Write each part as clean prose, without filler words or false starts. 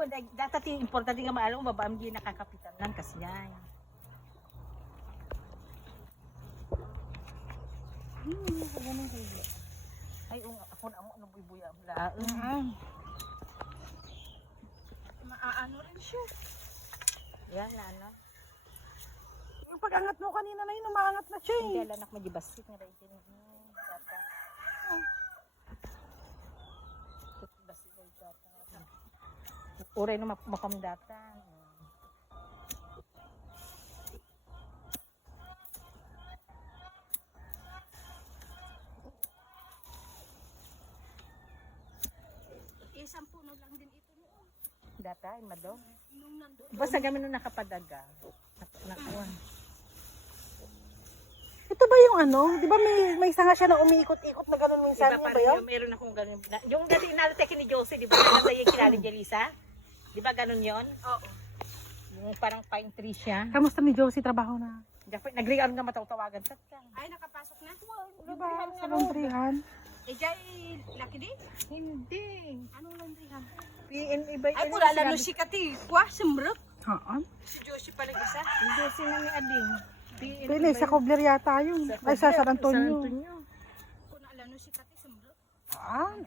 Oo, dati importante nga maalam mo, babaam di nakakapitan lang kasi yan. Ay, ako na mo, ano buy-buy ang laang. Maaano rin siya. Yan, ano. Yung pag-angat mo kanina na yun, umaangat na siya Hindi, eh. anak magibasit nga rin din. Data. Basit na data. Uray na makamdata. Isang puno lang din ito noon. Data, ay mado. Nung nandun. Basta kami nung nakapadaga. Nakuha. Ito ba yung ano? Di ba may sanga siya na umiikot-ikot na gano'n minsan? Diba, Ba yun? meron akong ganun. Yung dati inaltek ni Josie, di ba? Nasa yung kilala ni Jelisa? Di ba ganun yun? Oo. Yung parang pine tree siya. Kamusta ni Josie trabaho na? Nagrigaan nga matawtawagan. Ay, nakapasok na? Di Diba? Sa laundryhan? Eh, jay, laki di? Hindi. Anong laundryhan? Iba Ay, pula lang si Kati. Kuha, sumrot. Haan? Si Josie pala isa. Yung Josie na ni Ading. Pili, sa Kobler yata yun. Ay, sa San Antonio. Kung alam si Kati, sumrot. Haan?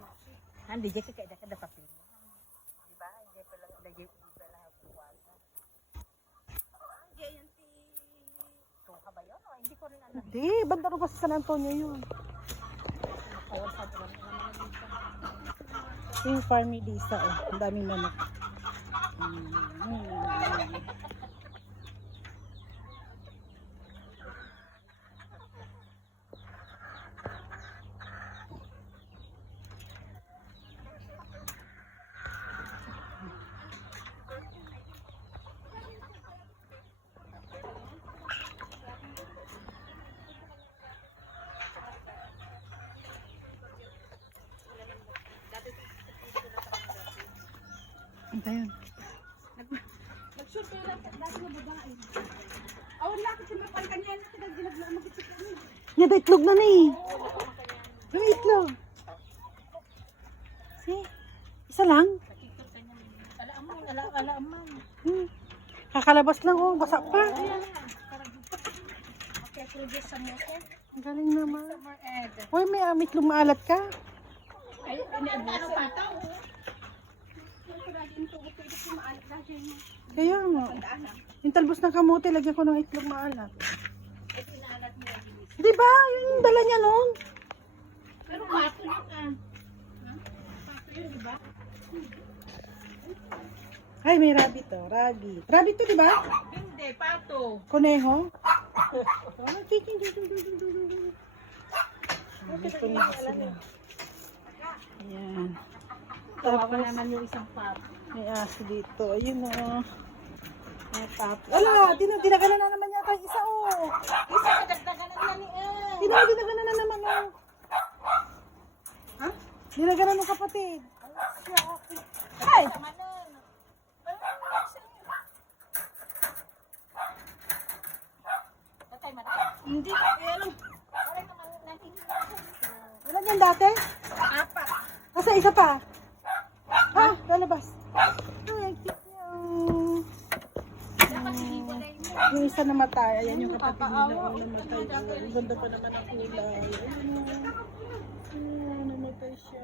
Hindi, di ka kada papel. Di ba? Hindi pala lagi pala kuwasa. Jay, yan ti... Tuha ba yun? O, hindi ko rin alam. Hindi, banda rin pa sa San Antonio yun. Nakawal sa buwan naman dito. Yung farm ni Lisa, oh. Ang daming manok. Ito yun. Nagsurto lang, dati na babae. Awan lang, kasi mapal kanya na ginagla mag-isip kami. Yan, da itlog na eh. Yung itlog. See? Isa lang? Alam mo. Kakalabas lang oh, basa pa. Ang galing naman. Uy, may itlog maalat ka. Ay, ano pa ito? Kaya nga. Yung talbos ng kamote, lagyan ko ng itlog maalat. Di ba? Yun yung dala niya noon. Pero pato yun ah. Pato yun, di ba? Ay, may rabbit to. Rabbit. Rabbit to, di ba? Hindi, pato. Koneho. Ito nga sila. Ayan. Tawagan naman yung isang pato. May aso dito. Ayun o. May pato. Wala, dinaganan na naman yata yung isa o. Isa kadagdagan na yan eh. Dinaganan na naman o. Ha? Dinaganan ng kapatid. Ay! Hindi, pero Wala niyan dati? apat. Asa isa pa? Ha? Lalabas. Ay, cute niya. Dapat hiniwalay mo. Yung isa namatay. Ayan yung kapatid nila. Oh, namatay. Ang ganda pa naman ang kulay. Ayan o. Ayan, namatay siya.